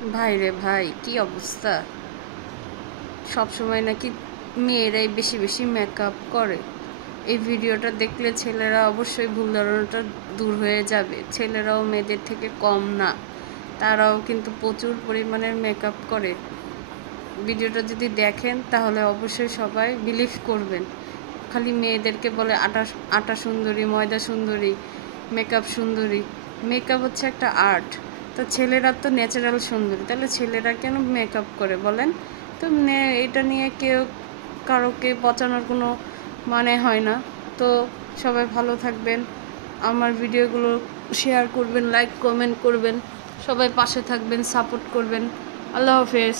ভাই রে ভাই, কি অবস্থা! সব সময় নাকি মেয়েরাই বেশি বেশি মেকআপ করে। এই ভিডিওটা দেখলে ছেলেরা অবশ্যই ভুল ধারণাটা দূর হয়ে যাবে। ছেলেরাও মেয়েদের থেকে কম না, তারাও কিন্তু প্রচুর পরিমাণের মেকআপ করে। ভিডিওটা যদি দেখেন তাহলে অবশ্যই সবাই বিলিভ করবেন। খালি মেয়েদেরকে বলে আটা আটা সুন্দরী, ময়দা সুন্দরী, মেকআপ সুন্দরী। মেকআপ হচ্ছে একটা আর্ট। তো ছেলেরা তো ন্যাচারাল সুন্দরী, তাহলে ছেলেরা কেন মেকআপ করে বলেন? তো এটা নিয়ে কারোকে পচানোর কোনো মানে হয় না। তো সবাই ভালো থাকবেন, আমার ভিডিওগুলো শেয়ার করবেন, লাইক কমেন্ট করবেন, সবাই পাশে থাকবেন, সাপোর্ট করবেন। আল্লাহ হাফেজ।